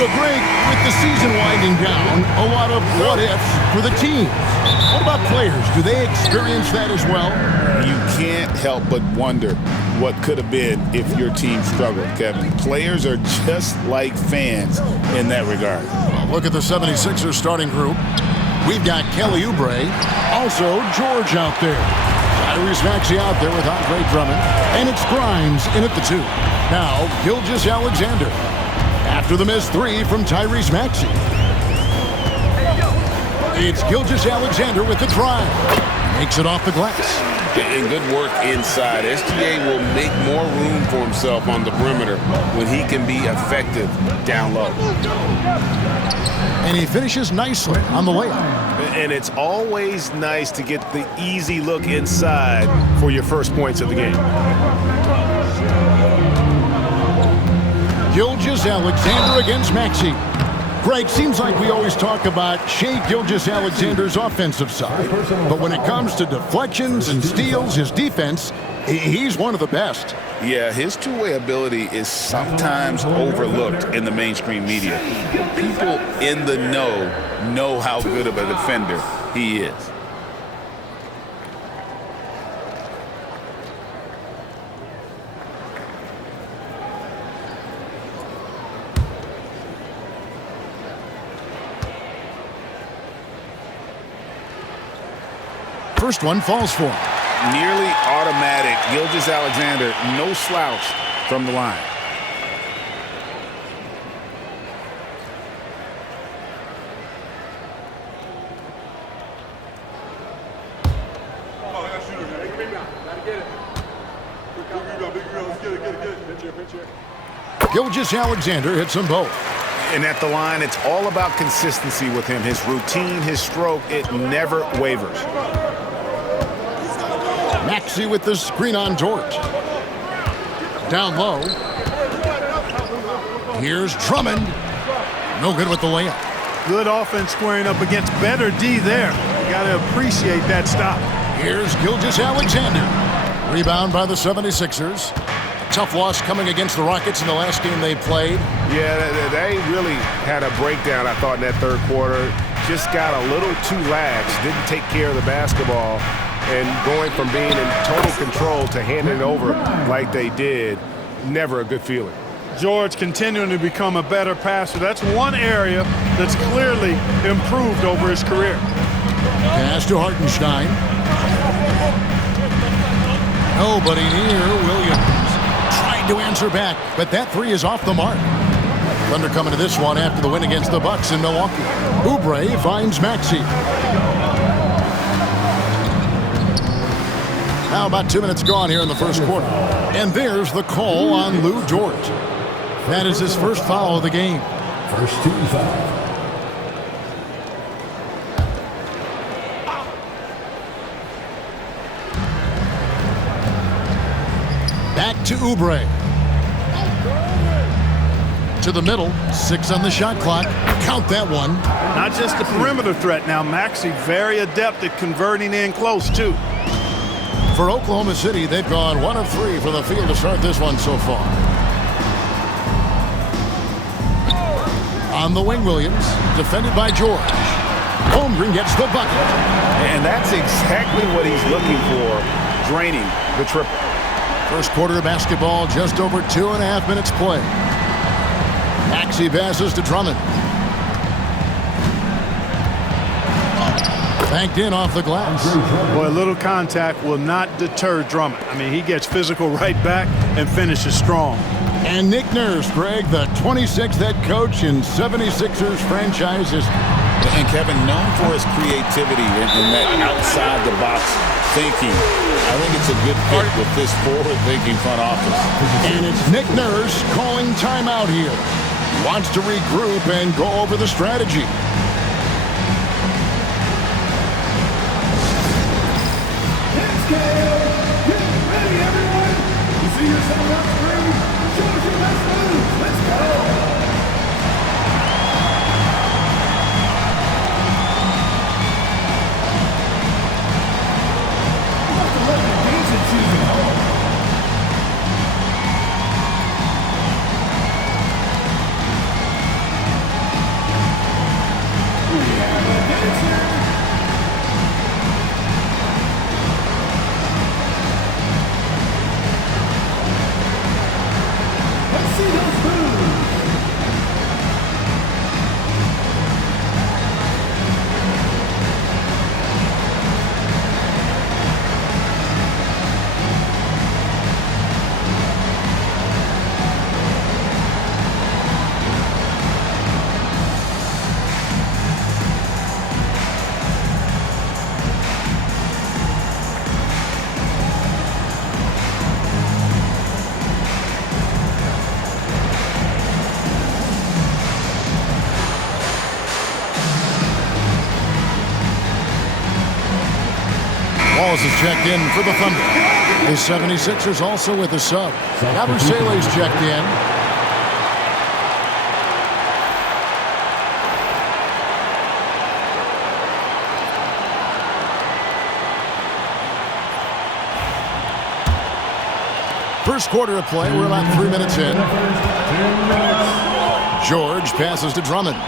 So, Greg, with the season winding down, a lot of what-ifs for the team. What about players? Do they experience that as well? You can't help but wonder what could have been if your team struggled, Kevin. Players are just like fans in that regard. Look at the 76ers starting group. We've got Kelly Oubre, also George out there. Tyrese Maxey out there with Andre Drummond. And it's Grimes in at the 2. Now, Gilgeous-Alexander. After the missed 3 from Tyrese Maxey. It's Gilgeous-Alexander with the drive. Makes it off the glass. And good work inside. SGA will make more room for himself on the perimeter when he can be effective down low. And he finishes nicely on the layup. And it's always nice to get the easy look inside for your first points of the game. Gilgeous-Alexander against Maxey. Greg, seems like we always talk about Shai Gilgeous-Alexander's offensive side, but when it comes to deflections and steals, his defense, he's one of the best. Yeah, his two-way ability is sometimes overlooked in the mainstream media. People in the know how good of a defender he is. First one falls for him. Nearly automatic. Gilgeous-Alexander, no slouch from the line. Gilgeous-Alexander hits them both. And at the line, it's all about consistency with him. His routine, his stroke, it never wavers. Maxey with the screen on George. Down low. Here's Drummond. No good with the layup. Good offense squaring up against better D there. You got to appreciate that stop. Here's Gilgeous-Alexander. Rebound by the 76ers. Tough loss coming against the Rockets in the last game they played. Yeah, they really had a breakdown, I thought, in that third quarter. Just got a little too lax, didn't take care of the basketball, and going from being in total control to handing it over like they did, never a good feeling. George continuing to become a better passer. That's one area that's clearly improved over his career. Pass to Hartenstein. Nobody near Williams. Tried to answer back, but that 3 is off the mark. Thunder coming to this one after the win against the Bucks in Milwaukee. Oubre finds Maxey. Now about 2 minutes gone here in the first quarter. And there's the call on Lou George. That is his first foul of the game. First team foul. Back to Oubre. To the middle. 6 on the shot clock. Count that one. Not just a perimeter threat now. Maxey very adept at converting in close, too. For Oklahoma City, they've gone 1 of 3 from the field to start this one so far. On the wing, Williams. Defended by George. Holmgren gets the bucket. And that's exactly what he's looking for, draining the triple. First quarter of basketball, just over 2.5 minutes play. Maxey passes to Drummond. Banked in off the glass. Boy, a little contact will not deter Drummond. I mean, he gets physical right back and finishes strong. And Nick Nurse, Greg, the 26th head coach in 76ers franchise history. And Kevin, known for his creativity in that outside-the-box thinking. I think it's a good fit with this forward-thinking front office. And it's Nick Nurse calling timeout here. Wants to regroup and go over the strategy. Let's go! Get ready, everyone! You see yourself on screen? Show us your best moves! Let's go! Balls is checked in for the Thunder. The 76ers also with a sub. Yabusele's checked in. First quarter of play, we're about 3 minutes in. George passes to Drummond.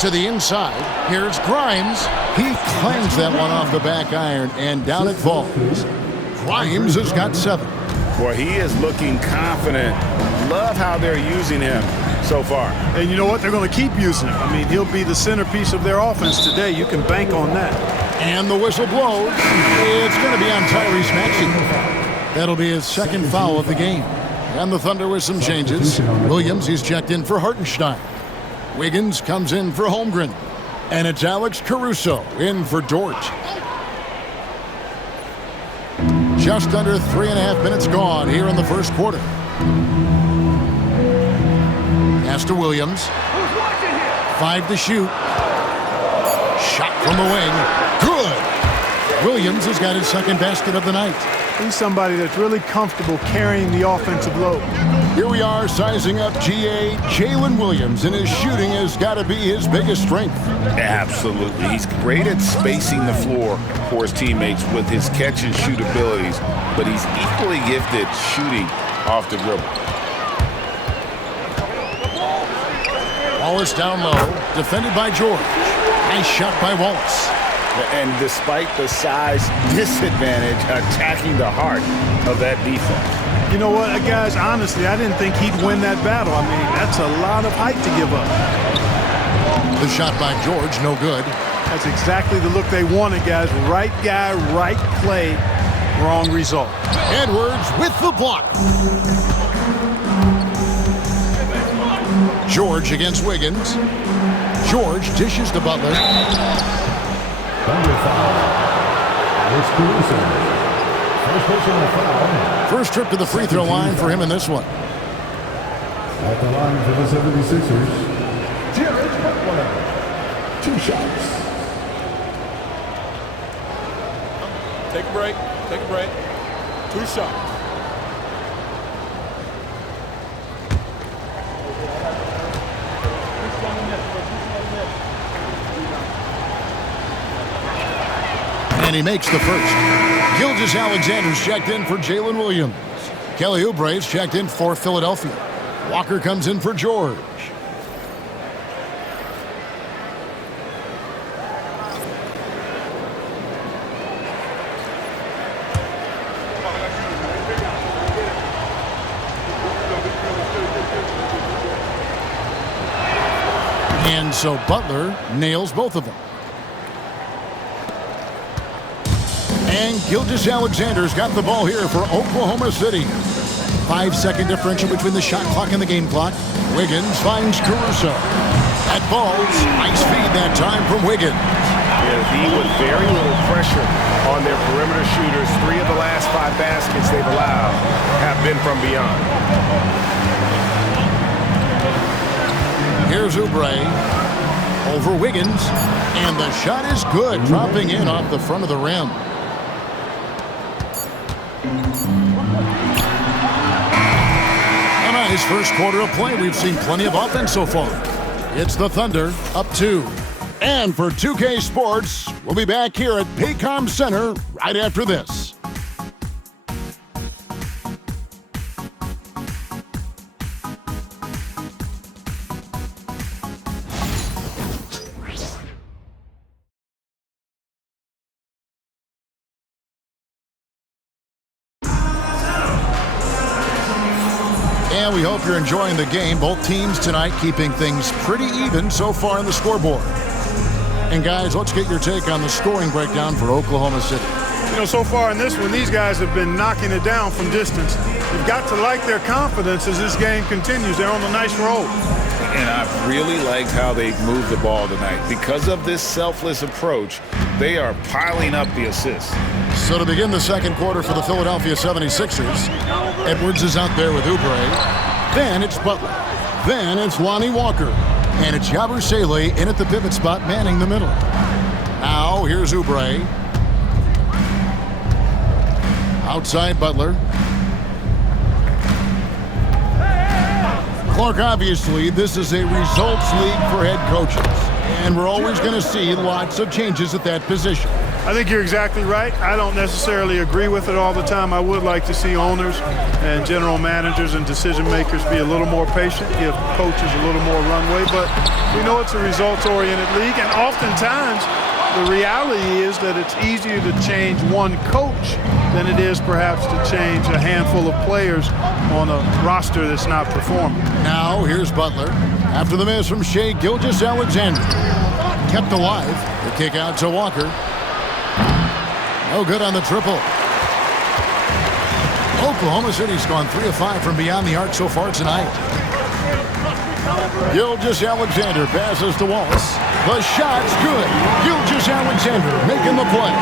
To the inside, here's Grimes. He claims that one off the back iron, and down it falls. Grimes has got 7. Boy, he is looking confident. Love how they're using him so far. And you know what? They're going to keep using him. I mean, he'll be the centerpiece of their offense today. You can bank on that. And the whistle blows. It's going to be on Tyrese Maxey. That'll be his second foul of the game. And the Thunder with some changes. Williams, he's checked in for Hartenstein. Wiggins comes in for Holmgren. And it's Alex Caruso in for Dort. Just under 3.5 minutes gone here in the first quarter. Pass to Williams. 5 to shoot. Shot from the wing. Good. Williams has got his second basket of the night. He's somebody that's really comfortable carrying the offensive load. Here we are sizing up GA Jalen Williams, and his shooting has got to be his biggest strength. Absolutely. He's great at spacing the floor for his teammates with his catch and shoot abilities, but he's equally gifted shooting off the dribble. Ball is down low, defended by George. Nice shot by Wallace. And despite the size disadvantage, attacking the heart of that defense. You know what, guys, honestly, I didn't think he'd win that battle. I mean, that's a lot of height to give up. The shot by George, no good. That's exactly the look they wanted, guys. Right guy, right play, wrong result. Edwards with the block. George against Wiggins. George dishes to Butler. Thunder foul. Alex Caruso. First personal foul. First trip to the free throw line for him in this one. At the line for the 76ers, Jared Butler. 2 shots. Take a break. Take a break. 2 shots. And he makes the first. Gilgeous-Alexander's checked in for Jalen Williams. Kelly Oubre's checked in for Philadelphia. Walker comes in for George. And so Butler nails both of them. And Gilgeous-Alexander's got the ball here for Oklahoma City. 5-second differential between the shot clock and the game clock. Wiggins finds Caruso. That falls. Nice feed that time from Wiggins. He with very little pressure on their perimeter shooters. 3 of the last 5 baskets they've allowed have been from beyond. Here's Oubre over Wiggins. And the shot is good, dropping in off the front of the rim. And on his first quarter of play, we've seen plenty of offense so far. It's the Thunder up 2. And for 2K Sports, we'll be back here at Paycom Center right after this. And we hope you're enjoying the game. Both teams tonight keeping things pretty even so far in the scoreboard. And guys, let's get your take on the scoring breakdown for Oklahoma City. You know, so far in this one, these guys have been knocking it down from distance. You've got to like their confidence as this game continues. They're on a nice roll. And I've really liked how they've moved the ball tonight. Because of this selfless approach, they are piling up the assists. So to begin the second quarter for the Philadelphia 76ers, Edwards is out there with Oubre. Then it's Butler. Then it's Lonnie Walker. And it's Yabusele in at the pivot spot, manning the middle. Now, here's Oubre. Outside Butler. Clark, obviously, this is a results league for head coaches. And we're always going to see lots of changes at that position. I think you're exactly right. I don't necessarily agree with it all the time. I would like to see owners and general managers and decision makers be a little more patient, give coaches a little more runway. But we know it's a results-oriented league, and oftentimes the reality is that it's easier to change one coach than it is perhaps to change a handful of players on a roster that's not performing. Now, here's Butler. After the miss from Shai Gilgeous-Alexander. Kept alive. The kick out to Walker. No good on the triple. Oklahoma City's gone 3 of 5 from beyond the arc so far tonight. Gilgeous-Alexander passes to Wallace. The shot's good. Gilgeous-Alexander making the play.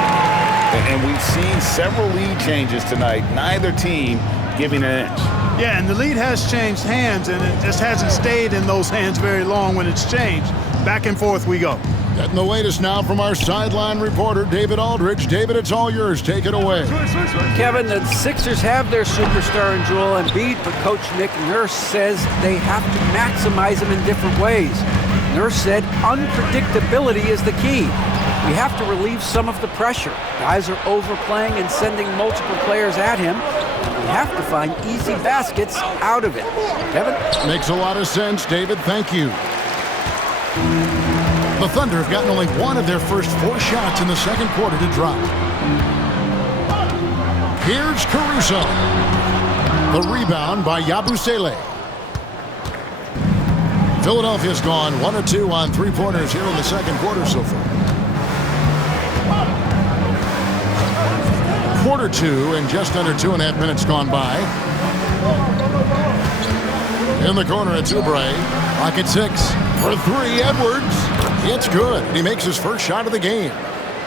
And we've seen several lead changes tonight. Neither team giving an inch. Yeah, and the lead has changed hands, and it just hasn't stayed in those hands very long when it's changed. Back and forth we go. Getting the latest now from our sideline reporter, David Aldridge. David, it's all yours. Take it away. Kevin, the Sixers have their superstar in Joel Embiid, but Coach Nick Nurse says they have to maximize him in different ways. Nurse said unpredictability is the key. We have to relieve some of the pressure. Guys are overplaying and sending multiple players at him. We have to find easy baskets out of it. Kevin? Makes a lot of sense, David. Thank you. The Thunder have gotten only one of their first 4 shots in the second quarter to drop. Here's Caruso. The rebound by Yabusele. Philadelphia's gone 1 of 2 on 3-pointers here in the second quarter so far. Quarter 2 and just under 2.5 minutes gone by. In the corner, it's Oubre. Pocket 6 for 3. Edwards. It's good. He makes his first shot of the game.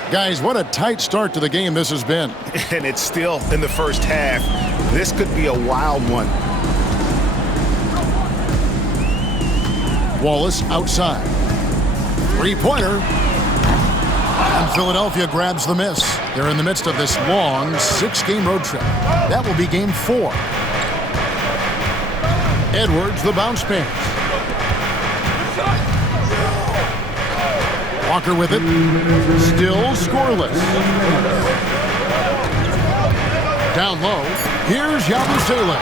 Guys, what a tight start to the game this has been. And it's still in the first half. This could be a wild one. Wallace outside. 3-pointer. And Philadelphia grabs the miss. They're in the midst of this long 6-game road trip. That will be game 4. Edwards, the bounce pass. Walker with it. Still scoreless. Down low. Here's Yabusele.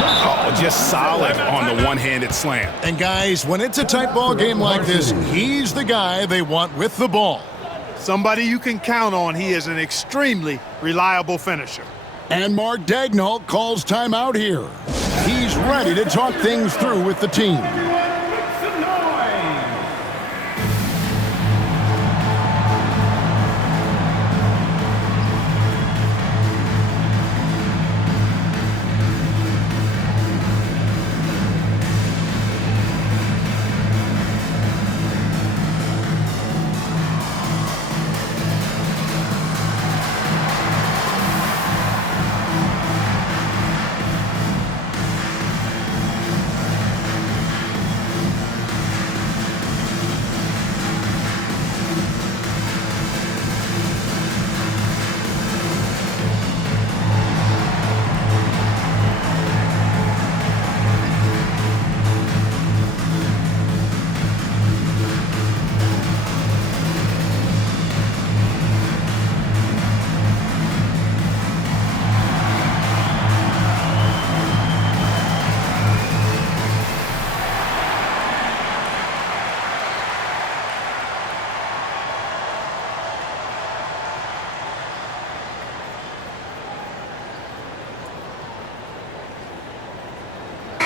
Oh, just solid on the one-handed slam. And guys, when it's a tight ball game like this, he's the guy they want with the ball. Somebody you can count on. He is an extremely reliable finisher. And Mark Daigneault calls timeout here. He's ready to talk things through with the team.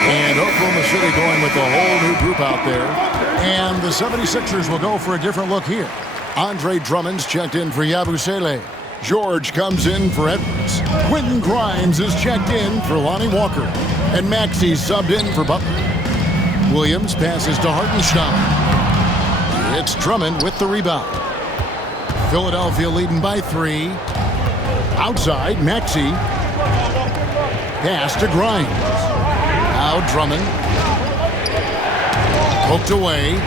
And Oklahoma City going with a whole new group out there. And the 76ers will go for a different look here. Andre Drummond's checked in for Yabusele. George comes in for Edwards. Quentin Grimes is checked in for Lonnie Walker. And Maxey's subbed in for Butler. Williams passes to Hartenstein. It's Drummond with the rebound. Philadelphia leading by 3. Outside, Maxey. Pass to Grimes. Now Drummond. Poked away.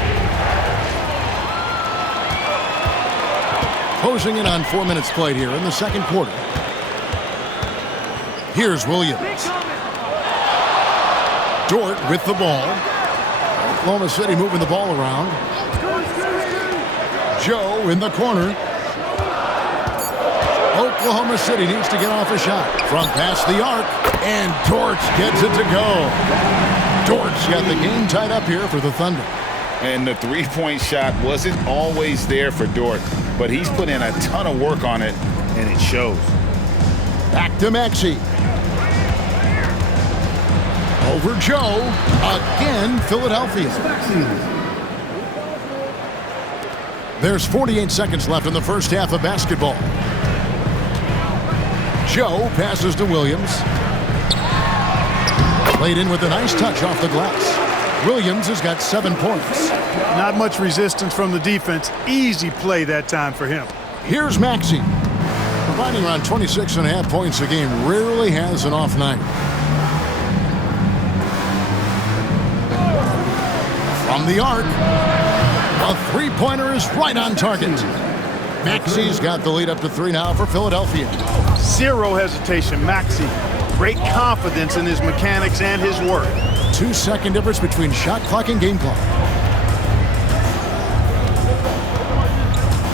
Closing in on 4 minutes played here in the second quarter. Here's Williams. Dort with the ball. Oklahoma City moving the ball around. Joe in the corner. Oklahoma City needs to get off a shot from past the arc, and Dort gets it to go. Dort's got the game tied up here for the Thunder. And the three-point shot wasn't always there for Dort, but he's put in a ton of work on it, and it shows. Back to Maxey. Over Joe. Again, Philadelphia. There's 48 seconds left in the first half of basketball. Joe passes to Williams. Played in with a nice touch off the glass. Williams has got 7 points. Not much resistance from the defense. Easy play that time for him. Here's Maxey. Providing around 26.5 points a game. Rarely has an off night. From the arc. A three-pointer is right on target. Maxey's got the lead up to 3 now for Philadelphia. Zero hesitation. Maxey. Great confidence in his mechanics and his work. 2-second difference between shot clock and game clock.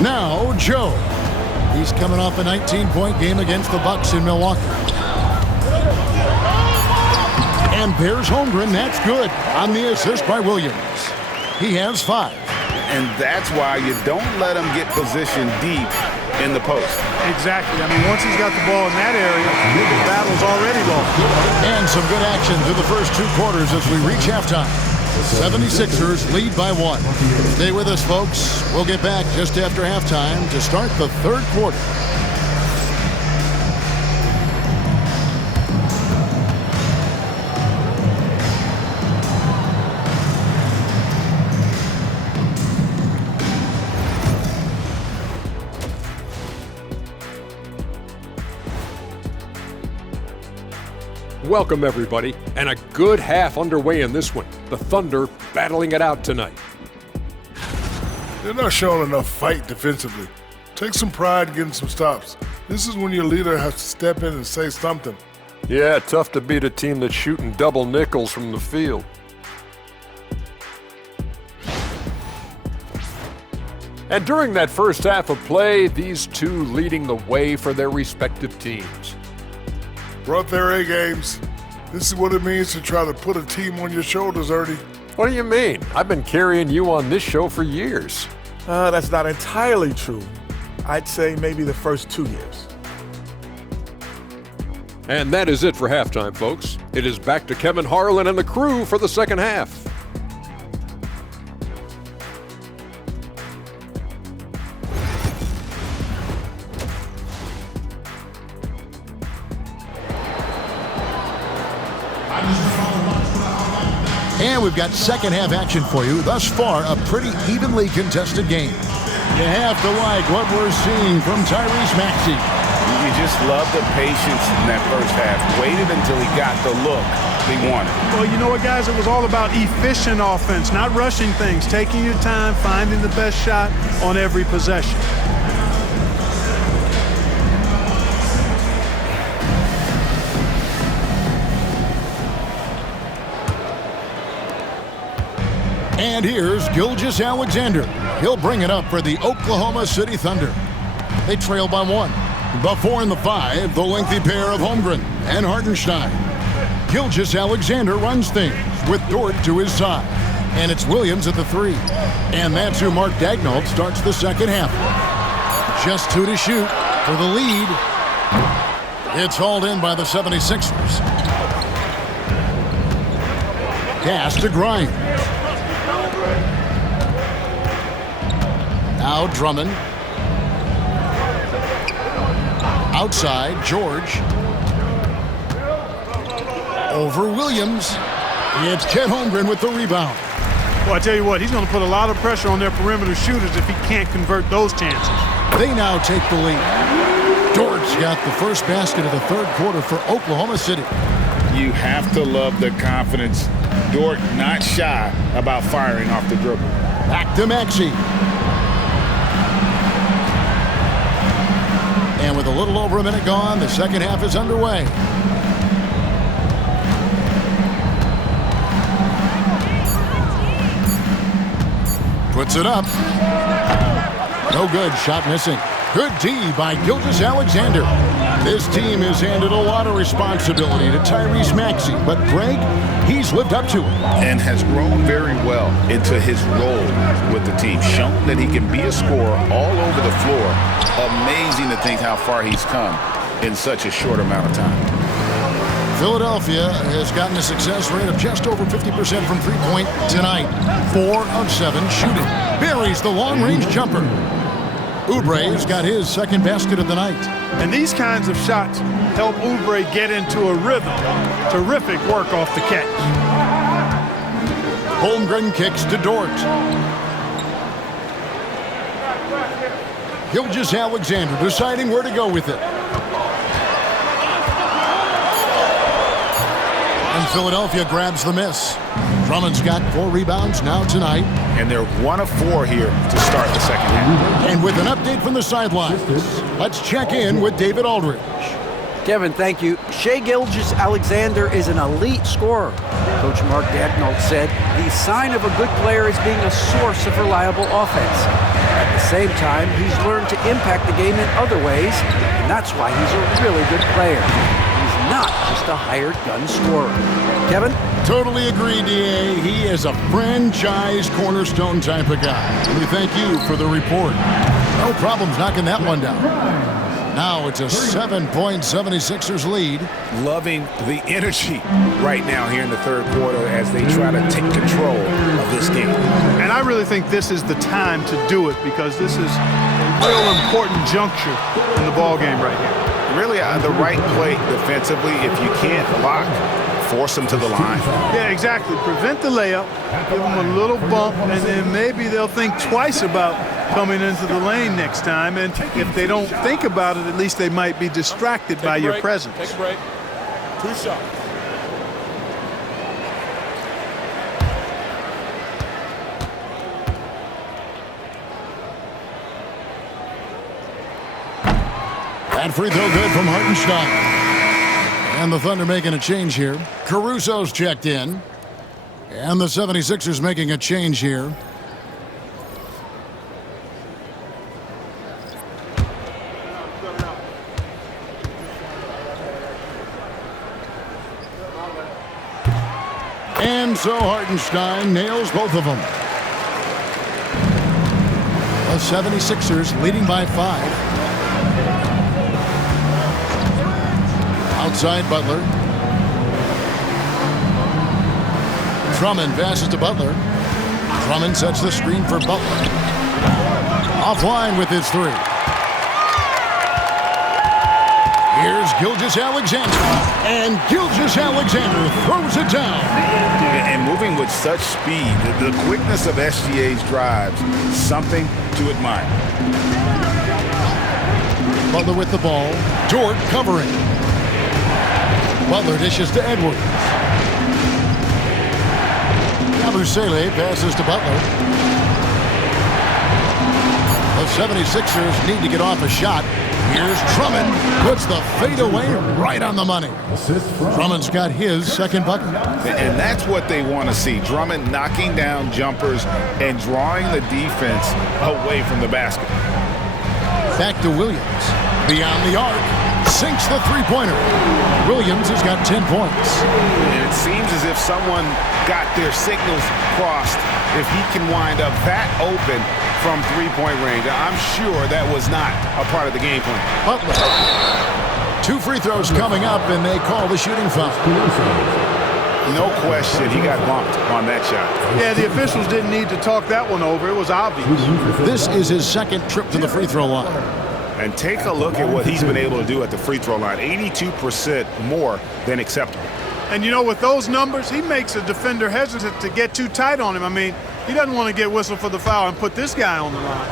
Now, Joe. He's coming off a 19-point game against the Bucks in Milwaukee. And there's Holmgren. That's good on the assist by Williams. He has 5. And that's why you don't let him get positioned deep in the post. Exactly. I mean, once he's got the ball in that area, the battle's already lost. And some good action through the first 2 quarters as we reach halftime. The 76ers lead by 1. Stay with us, folks. We'll get back just after halftime to start the third quarter. Welcome, everybody, and a good half underway in this one. The Thunder battling it out tonight. They're not showing enough fight defensively. Take some pride in getting some stops. This is when your leader has to step in and say something. Yeah, tough to beat a team that's shooting double nickels from the field. And during that first half of play, these two leading the way for their respective teams. Brought their A games. This is what it means to try to put a team on your shoulders, Ernie. What do you mean? I've been carrying you on this show for years. That's not entirely true. I'd say maybe the first 2 years. And that is it for halftime, folks. It is back to Kevin Harlan and the crew for the second half. And we've got second half action for you. Thus far, a pretty evenly contested game. You have to like what we're seeing from Tyrese Maxey. You just love the patience in that first half. Waited until he got the look he wanted. Well, you know what, guys? It was all about efficient offense, not rushing things, taking your time, finding the best shot on every possession. And here's Gilgeous-Alexander. He'll bring it up for the Oklahoma City Thunder. They trail by 1. The 4 and the 5, the lengthy pair of Holmgren and Hartenstein. Gilgeous-Alexander runs things with Dort to his side. And it's Williams at the 3. And that's who Mark Daigneault starts the second half. Just 2 to shoot for the lead. It's hauled in by the 76ers. Pass to Grimes. Now Drummond. Outside, George. Over Williams. It's Chet Holmgren with the rebound. Well, I tell you what, he's going to put a lot of pressure on their perimeter shooters if he can't convert those chances. They now take the lead. Dort's got the first basket of the third quarter for Oklahoma City. You have to love the confidence Dort not shy about firing off the dribble. Back to Maxey. And with a little over a minute gone, the second half is underway. Puts it up. No good. Shot missing. Good D by Gilgeous-Alexander. This team has handed a lot of responsibility to Tyrese Maxey, but Greg, he's lived up to it. And has grown very well into his role with the team. Shown that he can be a scorer all over the floor. Amazing to think how far he's come in such a short amount of time. Philadelphia has gotten a success rate of just over 50% from three-point tonight. 4 of 7 shooting. Buries the long-range jumper. Oubre's got his second basket of the night. And these kinds of shots help Oubre get into a rhythm. Terrific work off the catch. Holmgren kicks to Dort. Gilgeous-Alexander deciding where to go with it. And Philadelphia grabs the miss. Drummond's got 4 rebounds now tonight. And they're 1 of 4 here to start the second half. And with an update from the sidelines, let's check in with David Aldridge. Kevin, thank you. Shai Gilgeous-Alexander is an elite scorer. Coach Mark Daigneault said the sign of a good player is being a source of reliable offense. At the same time, he's learned to impact the game in other ways, and that's why he's a really good player. He's not just a hired gun scorer. Kevin? Totally agree, D.A. He is a franchise cornerstone type of guy. We thank you for the report. No problems knocking that one down. Now it's a 7-point 76ers lead. Loving the energy right now here in the third quarter as they try to take control of this game. And I really think this is the time to do it because this is a real important juncture in the ball game right here. Really the right play defensively. If you can't block, force them to the line. Yeah, exactly. Prevent the layup, give them a little bump, and then maybe they'll think twice about coming into the lane next time. And if they don't think about it, at least they might be distracted by your presence. Take a break. 2 shots. That free throw good from Hartenstein. And the Thunder making a change here. Caruso's checked in. And the 76ers making a change here. And so Hartenstein nails both of them. The 76ers leading by 5. Outside Butler. Drummond passes to Butler. Drummond sets the screen for Butler. Offline with his 3. Here's Gilgeous-Alexander. And Gilgeous-Alexander throws it down. And moving with such speed, the quickness of SGA's drives, something to admire. Butler with the ball. Dort covering. Butler dishes to Edwards. Yabusele passes to Butler. The 76ers need to get off a shot. Here's Drummond. Puts the fadeaway right on the money. Drummond's got his second bucket. And that's what they want to see. Drummond knocking down jumpers and drawing the defense away from the basket. Back to Williams. Beyond the arc. Sinks the three-pointer. Williams has got 10 points. And it seems as if someone got their signals crossed. If he can wind up that open from three-point range, I'm sure that was not a part of the game plan. Butler. 2 free throws coming up, and they call the shooting foul. No question, he got bumped on that shot. Yeah, the officials didn't need to talk that one over. It was obvious. This is his second trip to the free throw line. And take a look at what he's been able to do at the free throw line. 82% more than acceptable. And, you know, with those numbers, he makes a defender hesitant to get too tight on him. I mean, he doesn't want to get whistled for the foul and put this guy on the line.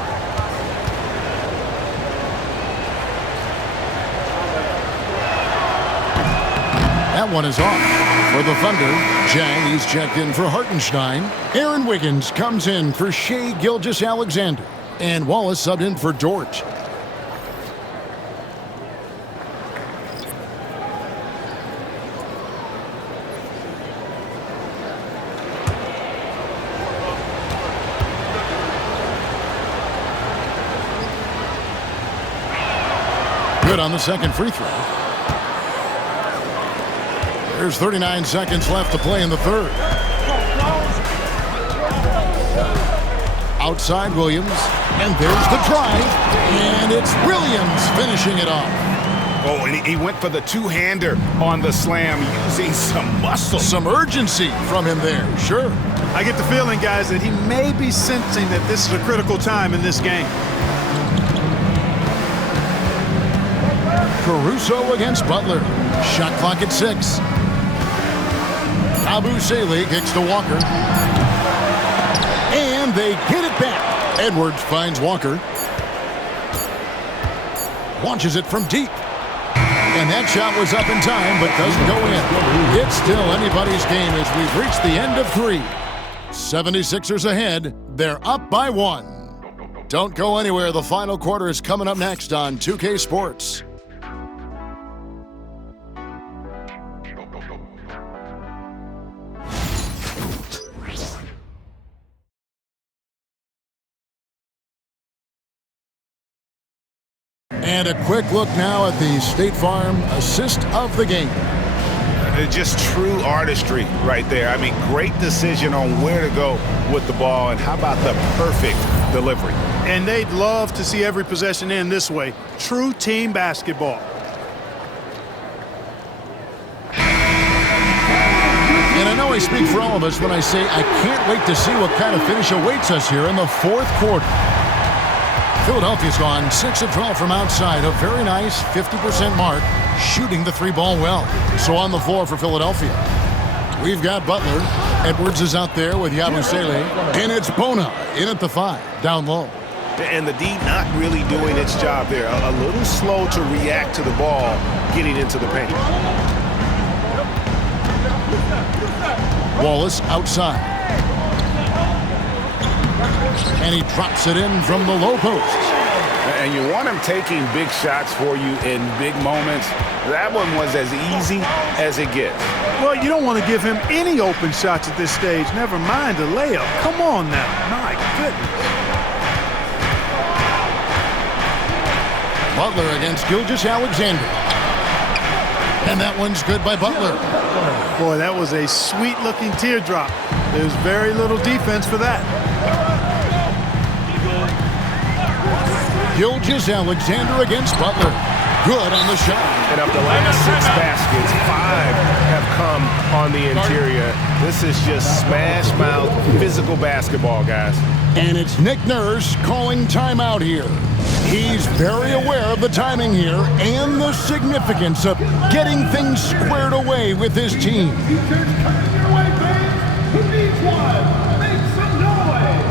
That one is off. For the Thunder, Jang, he's checked in for Hartenstein. Aaron Wiggins comes in for Shai Gilgeous-Alexander. And Wallace subbed in for George. Good on the second free throw. There's 39 seconds left to play in the third. Outside Williams, and there's the drive, and it's Williams finishing it off. Oh, and he went for the two-hander on the slam using some muscle. Some urgency from him there, sure. I get the feeling, guys, that he may be sensing that this is a critical time in this game. Caruso against Butler. Shot clock at 6. Yabusele kicks to Walker. And they get it back. Edwards finds Walker. Launches it from deep. And that shot was up in time, but doesn't go in. It's still anybody's game as we've reached the end of 3. 76ers ahead. They're up by 1. Don't go anywhere. The final quarter is coming up next on 2K Sports. And a quick look now at the State Farm assist of the game. Just true artistry right there. I mean, great decision on where to go with the ball, and how about the perfect delivery? And they'd love to see every possession end this way. True team basketball. And I know I speak for all of us when I say I can't wait to see what kind of finish awaits us here in the fourth quarter. Philadelphia's gone 6 of 12 from outside, a very nice 50% mark, shooting the 3-ball well. So on the floor for Philadelphia, we've got Butler. Edwards is out there with Yabusele, and it's Bona in at the 5, down low. And the D not really doing its job there. A little slow to react to the ball getting into the paint. Wallace outside. And he drops it in from the low post. And you want him taking big shots for you in big moments. That one was as easy as it gets. Well, you don't want to give him any open shots at this stage. Never mind a layup. Come on now. My goodness. Butler against Gilgeous-Alexander. And that one's good by Butler. Boy, that was a sweet-looking teardrop. There's very little defense for that. Gilgeous-Alexander against Butler. Good on the shot. And of the last 6 baskets, 5 have come on the interior. This is just smash-mouth physical basketball, guys. And it's Nick Nurse calling timeout here. He's very aware of the timing here and the significance of getting things squared away with his team. Who needs one? Make some noise!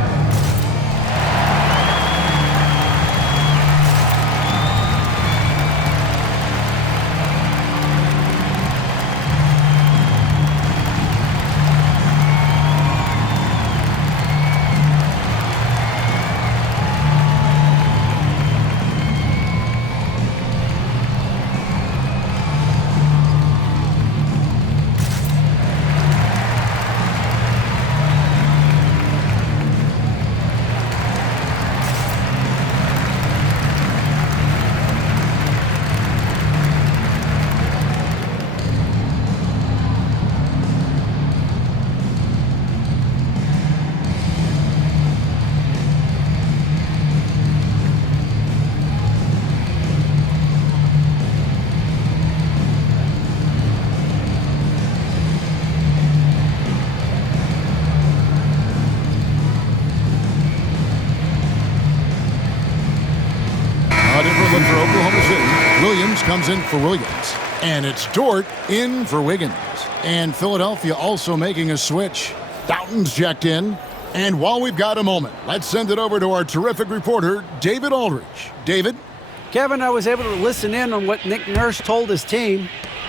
For Oklahoma City, Williams comes in for Williams. And it's Dort in for Wiggins. And Philadelphia also making a switch. Doughton's checked in. And while we've got a moment, let's send it over to our terrific reporter, David Aldridge. David? Kevin, I was able to listen in on what Nick Nurse told his team.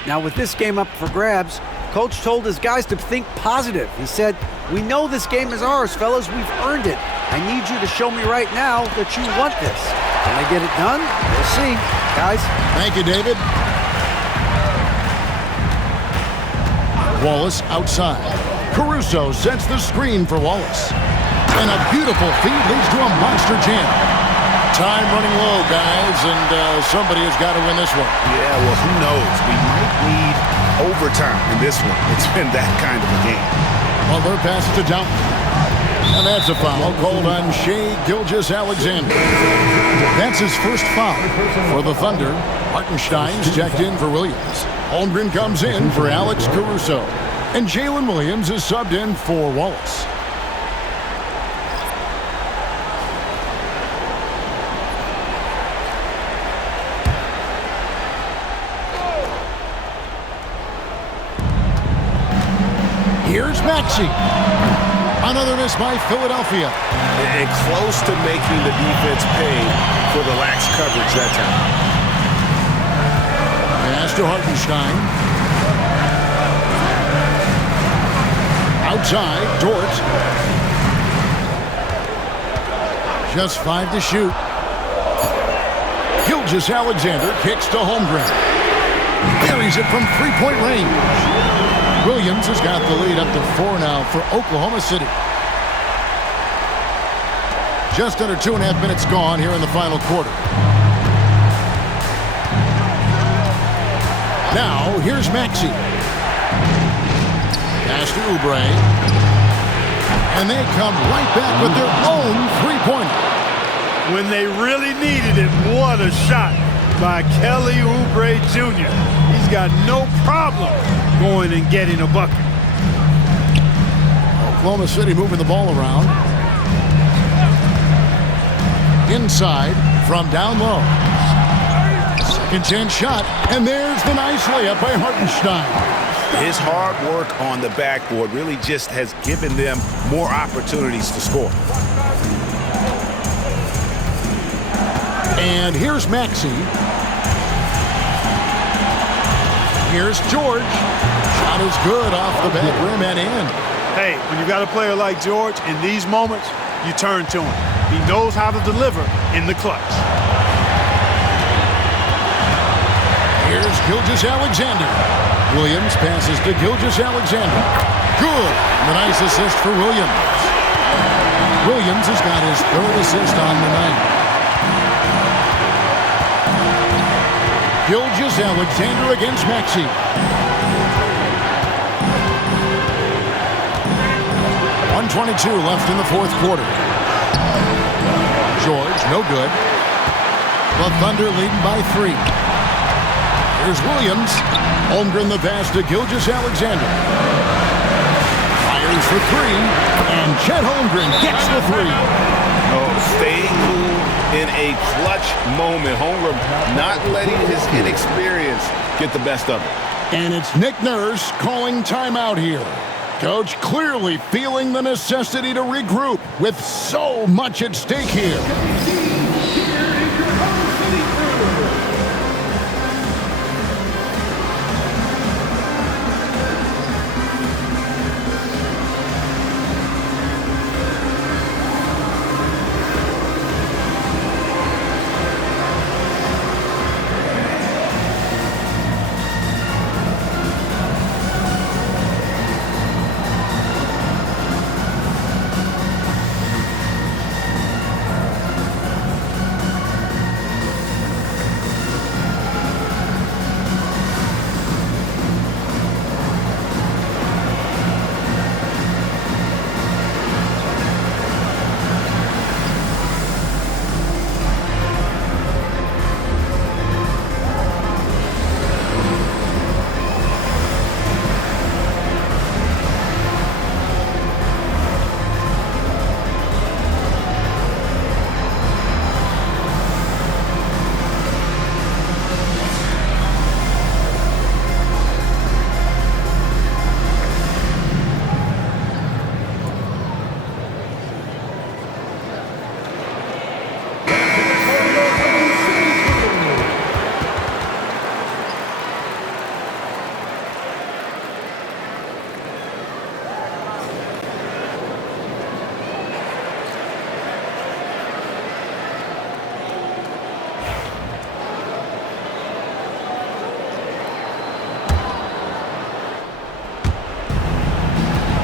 Now, with this game up for grabs, Coach told his guys to think positive. He said, "We know this game is ours, fellas. We've earned it. I need you to show me right now that you want this." Can they get it done? We'll see. Guys. Thank you, David. Wallace outside. Caruso sets the screen for Wallace. And a beautiful feed leads to a monster jam. Time running low, guys, and somebody has got to win this one. Yeah, well, who knows? We might need overtime in this one. It's been that kind of a game. Butler passes to Downton. And that's a foul called on Shai Gilgeous-Alexander. That's his first foul for the Thunder. Hartenstein's checked in for Williams. Holmgren comes in for Alex Caruso. And Jalen Williams is subbed in for Wallace. Here's Maxey. Another miss by Philadelphia. And close to making the defense pay for the lax coverage that time. Pass to Hartenstein. Outside, Dort. Just 5 to shoot. Gilgeous-Alexander kicks to Holmgren. Buries it from three-point range. Williams has got the lead up to 4 now for Oklahoma City. Just under 2.5 minutes gone here in the final quarter. Now, here's Maxey. Pass to Oubre. And they come right back with their own three-pointer. When they really needed it, what a shot by Kelly Oubre Jr. He's got no problem going and getting a bucket. Oklahoma City moving the ball around. Inside from down low. Second chance shot, and there's the nice layup by Hartenstein. His hard work on the backboard really just has given them more opportunities to score. And here's Maxey. Here's George. Shot is good off the back rim and in. Hey, when you got a player like George, in these moments, you turn to him. He knows how to deliver in the clutch. Here's Gilgeous-Alexander. Williams passes to Gilgeous-Alexander. Good. The nice assist for Williams. Williams has got his third assist on the night. Gilgeous-Alexander against Maxey. .122 left in the fourth quarter. George, no good. The Thunder leading by 3. Here's Williams. Holmgren the pass to Gilgeous-Alexander. Fires for 3, and Chet Holmgren gets the 3. Oh, staying cool in a clutch moment. Holmgren not letting his inexperience get the best of it. And it's Nick Nurse calling timeout here. Coach clearly feeling the necessity to regroup with so much at stake here.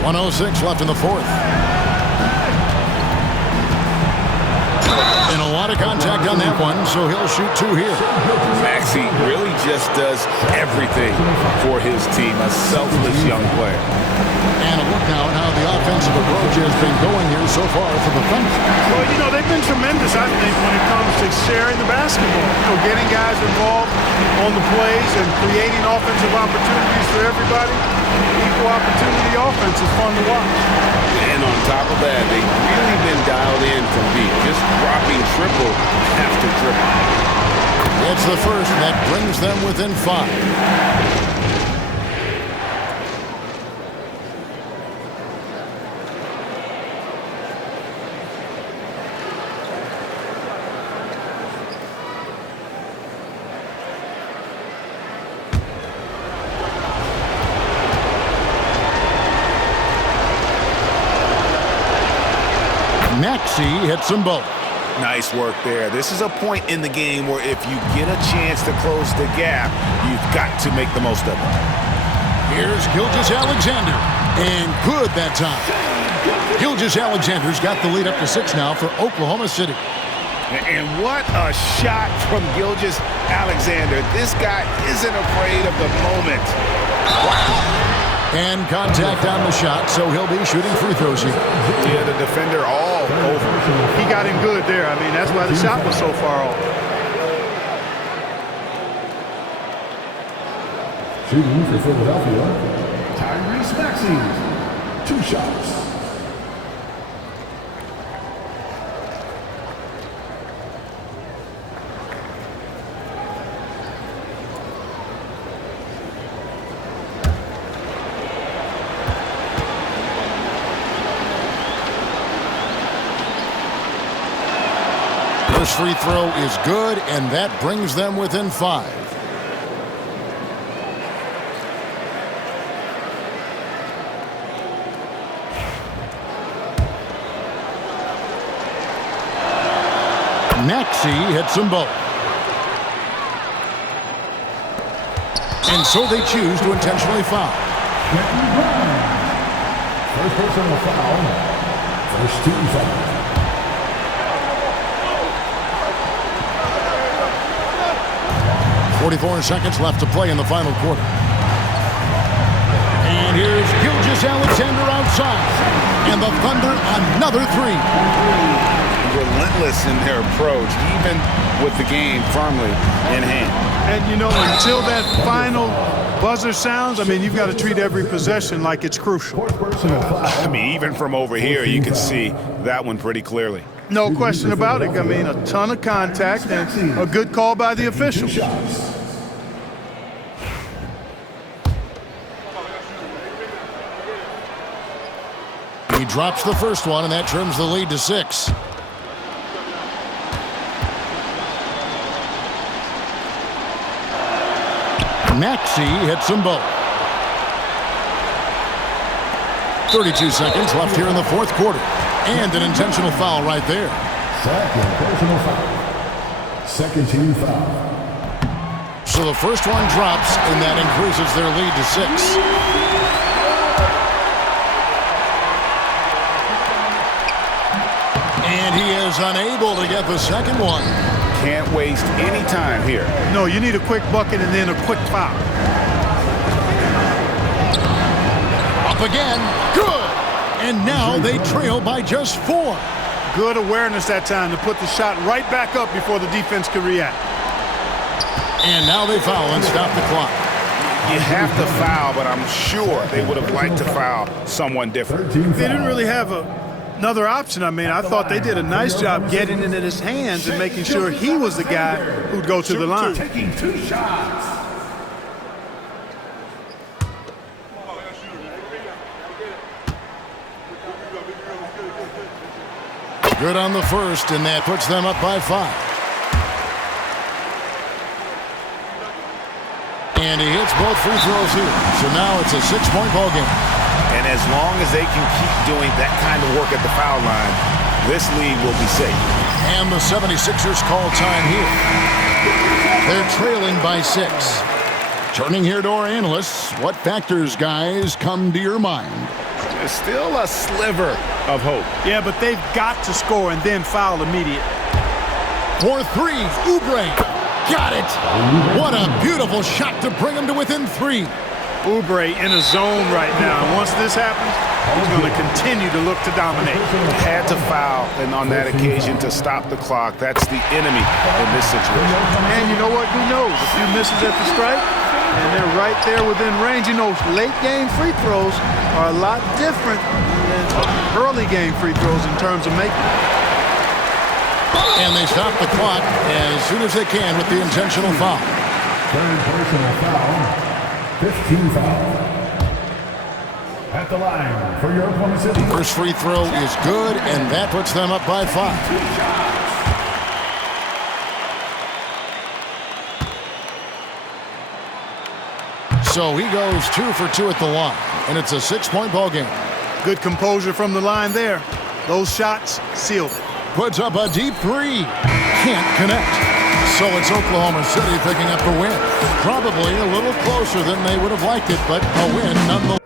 1:06 left in the fourth. And a lot of contact on that one, so he'll shoot two here. Maxey really just does everything for his team. A selfless young player. And a look now at how the offensive approach has been going here so far for the Thunder. Well, you know, they've been tremendous, I think, when it comes to sharing the basketball. You know, getting guys involved on the plays and creating offensive opportunities for everybody. Equal opportunity offense is fun to watch. And on top of that, they've really been dialed in from deep. Just dropping triple after triple. It's the first, and that brings them within 5. Maxey hits them both. Nice work there. This is a point in the game where if you get a chance to close the gap, you've got to make the most of it. Here's Gilgeous-Alexander, and good that time. Gilgeous-Alexander's got the lead up to 6 now for Oklahoma City. And what a shot from Gilgeous-Alexander. This guy isn't afraid of the moment. Wow. And contact on the shot, so he'll be shooting free throws here. Yeah, the defender all over. He got him good there. I mean, that's why the shot was so far off. Shooting for Philadelphia, Tyrese Maxey. 2 shots. First free throw is good, and that brings them within 5. Maxey hits them both. And so they choose to intentionally foul. First personal foul. First team foul. 44 seconds left to play in the final quarter. And here's Gilgeous-Alexander outside. And the Thunder another 3. Relentless in their approach, even with the game firmly in hand. And, you know, until that final buzzer sounds, I mean, you've got to treat every possession like it's crucial. I mean, even from over here, you can see that one pretty clearly. No question about it. I mean, a ton of contact and a good call by the officials. He drops the first one, and that trims the lead to 6. Maxey hits them both. 32 seconds left here in the fourth quarter. And an intentional foul right there. Second personal foul. Second team foul. So the first one drops, and that increases their lead to 6. And he is unable to get the second one. Can't waste any time here. No, you need a quick bucket and then a quick foul. Up again. Good. And now they trail by just 4. Good awareness that time to put the shot right back up before the defense could react. And now they foul and stop the clock. You have to foul, but I'm sure they would have liked to foul someone different. They didn't really have another option. I mean, I thought they did a nice job getting it in his hands and making sure he was the guy who'd go to the line. Taking 2 shots. Good on the first, and that puts them up by 5. And he hits both free throws here. So now it's a 6-point ball game. And as long as they can keep doing that kind of work at the foul line, this lead will be safe. And the 76ers call time here. They're trailing by 6. Turning here to our analysts, what factors, guys, come to your mind? There's still a sliver of hope. Yeah, but they've got to score and then foul immediate. For three, Oubre. Got it. What a beautiful shot to bring him to within 3. Oubre in a zone right now. And once this happens, he's going to continue to look to dominate. Had to foul, and on that occasion to stop the clock. That's the enemy in this situation. And you know what? Who knows? A few misses at the stripe, and they're right there within range. You know, late game free throws are a lot different than early game free throws in terms of making. And they stop the clock as soon as they can with the intentional foul. Third personal foul. 15 fouls. At the line for your Oklahoma City. First free throw is good, and that puts them up by 5. So he goes 2 for 2 at the line, and it's a 6-point ball game. Good composure from the line there. Those shots sealed it. Puts up a deep 3. Can't connect. So it's Oklahoma City picking up the win. Probably a little closer than they would have liked it, but a win nonetheless.